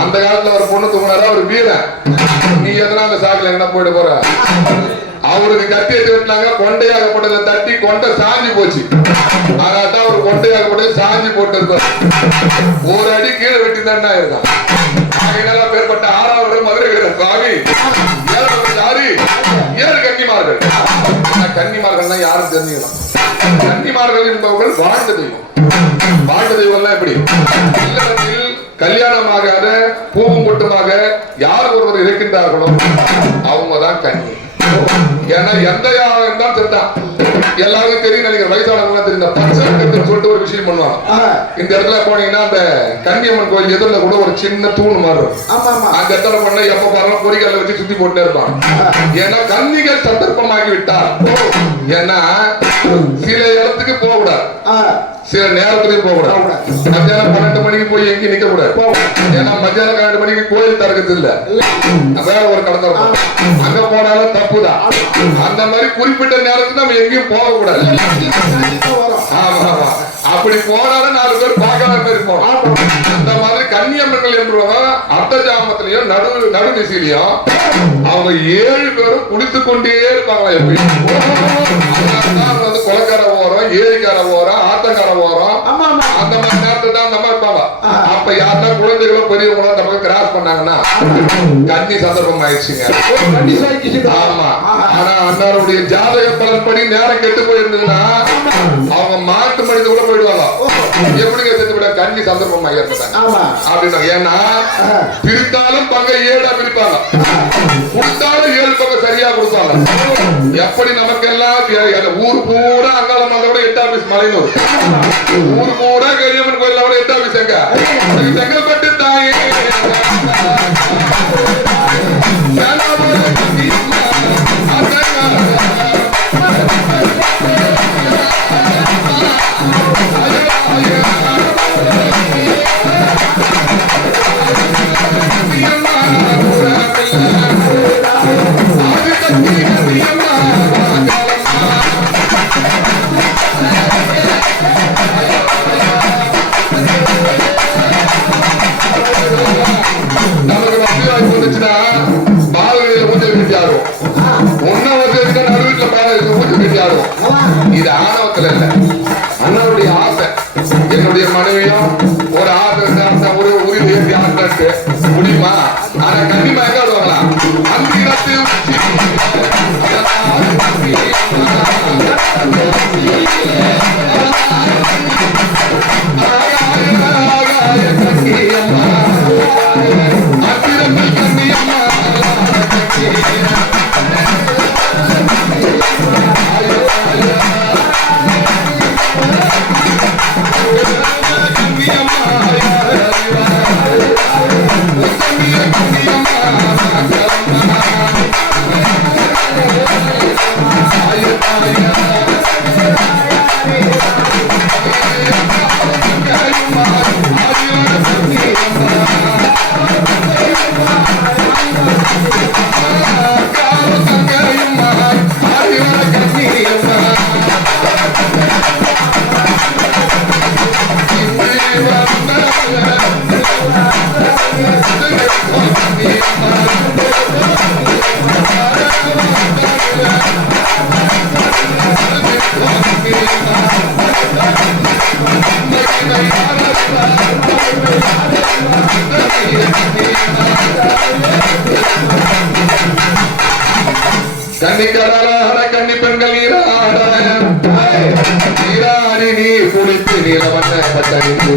அந்த காலத்துல ஒரு பொண்ணு தூங்கினாரா ஒரு வீரன். நீ எதனா அந்த சாக்குல என்ன போயிட்டு போற? அவருக்கு கத்தி எடுத்து விட்டாங்க. கொண்டையாகப்பட்டதை தட்டி கொண்டை சாஞ்சி போச்சு. அதான் ஒரு கொண்டையாகப்பட்டது சாஞ்சி போட்டு இருப்பார். ஒரு அடி கீழே வெட்டி தான் இருக்கான். அதனால பேர்பட்ட 6வது மதுரை வீரர் சுவாமி 7வது யாரு 7 கன்னிமார்கள். கன்னிமார்கள் யாரும் தெரிஞ்சுக்கலாம். கன்னிமார்கள் என்பவர்கள் வாழ்ந்த தெய்வம். வாழ்ந்த தெய்வம் எப்படி? இல்லறத்தில் கல்யாணமாகாத பூவும் பொட்டுமாக யார் ஒருவர் இருக்கின்றார்களோ அவங்கதான் கன்னி. ஏன்னா எந்த யாரும் தான் தெரிதான். எல்லாருக்கும் தெரியும் நினைக்கிற வயசானவங்க தெரியும். பச்சை சொல்லிட்டு ஒரு விஷயம் பண்ணுவாங்க. இந்த இடத்துல போனீங்கன்னா அந்த கன்னியம்மன் கோயில் எதிரில் கூட ஒரு சின்ன தூண் மாதிரி இருக்கும். அந்த இடத்துல பண்ண எப்ப பாருங்க பொறிகல்ல வச்சு சுத்தி போட்டே இருப்பாங்க. ஏன்னா கன்னிகள் சந்தர்ப்பமாகி விட்டார். ஏன்னா சில இடத்துக்கு போக கூடாது, சில நேரத்துலயும் போக கூடாது. மத்தியானம் 12 மணிக்கு போய் எங்கேயும் நிக்க கூடாது. ஏன்னா மத்தியானம் 12 மணிக்கு கோயில் திறக்கிறது இல்ல, வேற ஒரு கடந்த அங்க போனாலும் தப்புதான். அந்த மாதிரி குறிப்பிட்ட நேரத்துக்கு நம்ம எங்கேயும் போக கூடாது. அப்படி போனாலும் 4 பேர் பார்க்காத மாதிரி போனோம். அந்த மாதிரி கன்னியம்மன்கள் என்றவங்க அர்த்த ஜாமத்திலையும் நடு திசையிலையும் அவங்க 7 பேரும் குளித்து கொண்டே இருப்பாங்க. எப்படி வந்து குளக்கார ஓரம், ஏரிக்கார ஓரம், ஆத்தக்கார ஓரம், அந்த மாதிரி நேரத்துல தான் அந்த மாதிரி இருப்பாங்க. அப்ப யாருன்னா குழந்தைகளோ பெரியவங்களோ அந்த பக்கம் கிராஸ் பண்ணாங்கன்னா கன்னி சந்தர்ப்பம் ஆயிடுச்சுங்க. ஆமா. ஆனா அண்ணாருடைய ஜாதக பலன்படி நேரம் கெட்டு போயிருந்ததுன்னா அவங்க மாட்டு மனித கூட போயிடுவாங்க. எப்படிங்க செத்து விட? கன்னி சந்தர்ப்பம் ஆகிருந்தாங்க அப்படின்னா. ஏன்னா பிரித்தாலும் பங்க 7 பிரிப்பாங்க, கொடுத்தாலும் 7 பக்கம் சரியா கொடுப்பாங்க. எப்படி நமக்கு எல்லாம் ஊர் பூரா அங்காளம் கூட 8 மலைனூர், ஊர் பூரா கரியம்மன் கோயில் 8 எங்க செங்கல்பட்டு தாயே இது ஆணவத்துல இல்ல, அண்ணனுடைய ஆசை. என்னுடைய மனைவியும் ஒரு ஆசை ஒரு உரிமை ஆசை முடியுமா? ஆனா கண்டிப்பா எங்க வருவாங்களா? அந்த இடத்தில் கன்னி பெண்கள் நீராடி நீ குளித்து நீல வண்ண பட்டணிந்து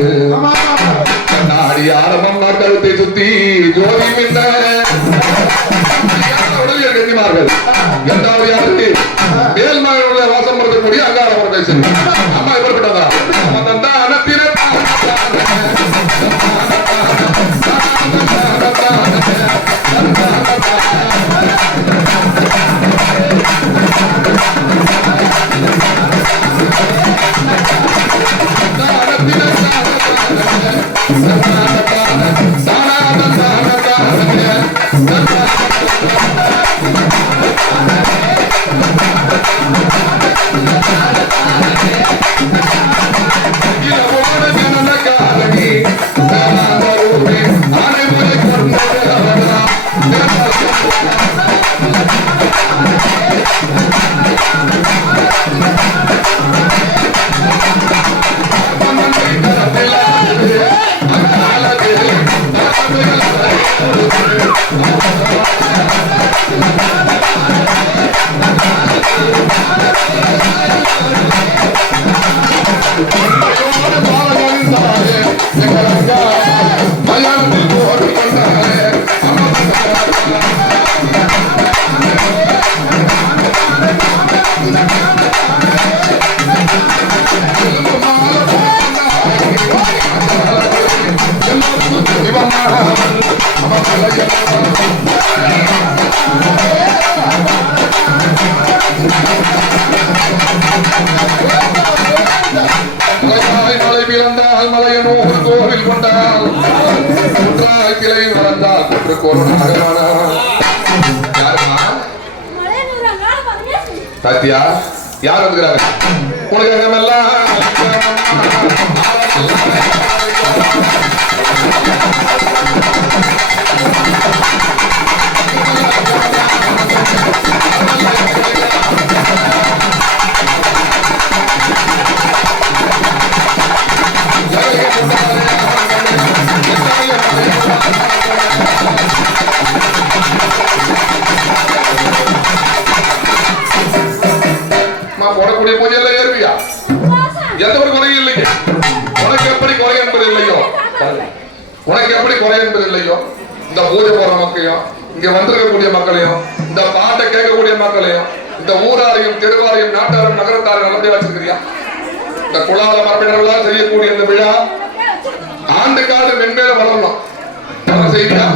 கண்ணாடி ஆரம்பம் கழுத்தை சுத்தி ஜோதி மின்ன உடலியல் கண்ணிமார்கள் இரண்டாவது யாருக்கு மேல்மாவுடைய வாசம் இருக்கக்கூடிய அங்காரம் பேசு அம்மா எப்படிப்பட்டதா அவன் தான் அனத்தின கோவில் கொண்டால் கிளை வளர்ந்தால் சத்யா யார் வந்துக்கிறாங்க உலகமெல்லாம் போடக்கூடிய பூஜை எல்லாம் ஏறுவியா எந்த ஒரு குறையும் இல்லைங்க உனக்கு எப்படி குறை என்பது இல்லையோ உனக்கு எப்படி குறை என்பது இல்லையோ இந்த பூஜை போற மக்களையும் இங்க வந்திருக்கக்கூடிய மக்களையும் இந்த பாட்டை கேட்கக்கூடிய மக்களையும் இந்த ஊராரையும் தெருவாரையும் நாட்டாரும் நகரத்தாரும் நல்லதே வச்சிருக்கிறியா இந்த குலால மரபினர்களால் செய்யக்கூடிய இந்த விழா ஆண்டுக்காண்டு மென்மேல வளரணும் செய்தியா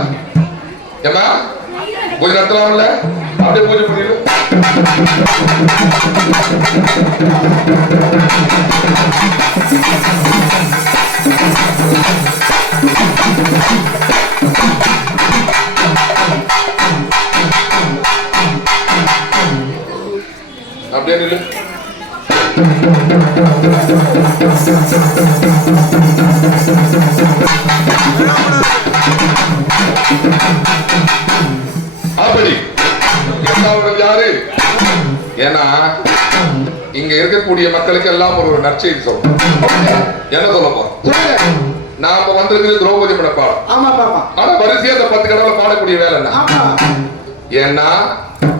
ஏமா பூஜை நடத்தலாம்ல அப்படியே பூஜை பண்ணிடு அப்படியே நில்லு அப்படி யாரு ஏன்னா இங்க இருக்கக்கூடிய மக்களுக்கு எல்லாம் ஒரு நற்செய்தி சொல்லணும் என்ன சொல்ல போறோம் நாம வந்திருக்கிறது திரௌபதி பட பாடம் ஆனா வரிசையா அந்த 10 கடவுளை பாடக்கூடிய வேலை என்ன ஏன்னா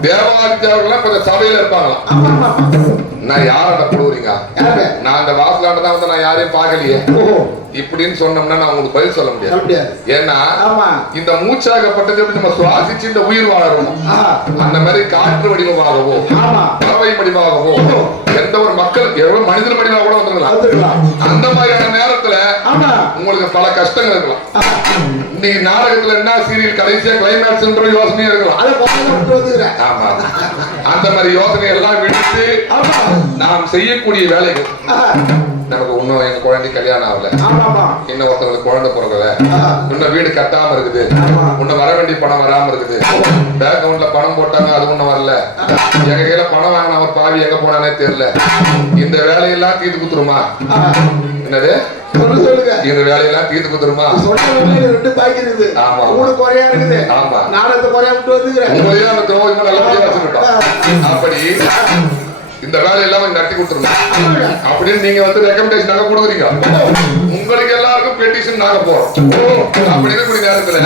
தேவாதித்யாவர்கள் இப்ப சபையில இருப்பாங்களாம் நான் யாரோட கொடுறீங்க நான் அந்த வாசலாண்ட தான் வந்து நான் யாரையும் பார்க்கலையே இப்படின்னு சொன்னோம்னா நான் உங்களுக்கு பதில் சொல்ல முடியாது ஏன்னா இந்த மூச்சாகப்பட்டது நம்ம சுவாசிச்சு இந்த உயிர் வாழறோம் அந்த மாதிரி காற்று வடிவமாகவோ பறவை வடிவமாகவோ எந்த ஒரு மக்கள் எவ்வளவு மனிதன் வடிவமாக கூட வந்துருக்கலாம் அந்த மாதிரியான நேரத்துல உங்களுக்கு பல கஷ்டங்கள் இருக்கலாம் இன்னைக்கு நாடகத்துல என்ன சீரியல் கடைசியா கிளைமேக்ஸ் யோசனையா இருக்கலாம் ஆமா அந்த மாதிரி யோசனை எல்லாம் விடுத்து நாம் செய்யக்கூடிய வேலைகள் நமக்கு இன்னும் எங்க குழந்தை கல்யாணம் ஆகல இன்னும் ஒருத்தவங்களுக்கு குழந்தை பிறக்கல இன்னும் வீடு கட்டாம இருக்குது இன்னும் வர வேண்டிய பணம் வராம இருக்குது பேங்க் அக்கவுண்ட்ல பணம் போட்டாங்க அது ஒண்ணும் வரல எங்க கையில பணம் வாங்கின ஒரு பாவி எங்க போனானே தெரியல இந்த வேலையெல்லாம் தீர்த்து குத்துருமா என்னது இந்த வேலையெல்லாம் தீர்த்து குத்துருமா அப்படி இந்த வேலையெல்லாம் நடத்தி கொடுத்துருந்தோம் அப்படின்னு நீங்க வந்து ரெக்கமெண்டேஷன் நாங்க கொடுக்குறீங்க உங்களுக்கு எல்லாருக்கும் பெட்டிஷன் நாங்க போறோம் அப்படின்னு கூடிய நேரத்துல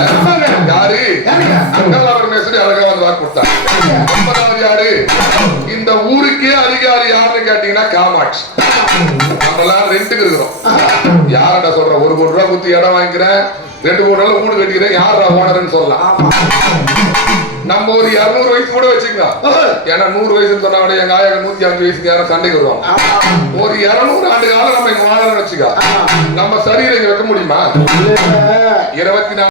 யாரு அங்காள பரமேஸ்வரி அழகா வந்து வாக்கு கொடுத்தாங்க யாரு இந்த ஊருக்கே அதிகாரி யாருன்னு கேட்டீங்கன்னா காமாட்சி நம்ம எல்லாம் ரெண்டுக்கு இருக்கிறோம். யாரடா சொல்ற 1 கோடி ரூபாய் குத்தி இடம் வாங்கிக்கிறேன் 2 கோடி ரூபாய் வீடு கட்டிக்கிறேன் யாரா ஓனர்னு சொல்லலாம். நம்ம ஒரு 200 வயசு கூட வச்சுக்கலாம். ஏன்னா 100 வயசுன்னு சொன்னா கூட எங்க ஆயா 105 வயசுக்கு யாரும் சண்டைக்கு வருவாங்க. ஒரு 200 ஆண்டு காலம் நம்ம இங்க வாழணும்னு வச்சுக்கா நம்ம சரீரம் இங்க வைக்க முடியுமா? 24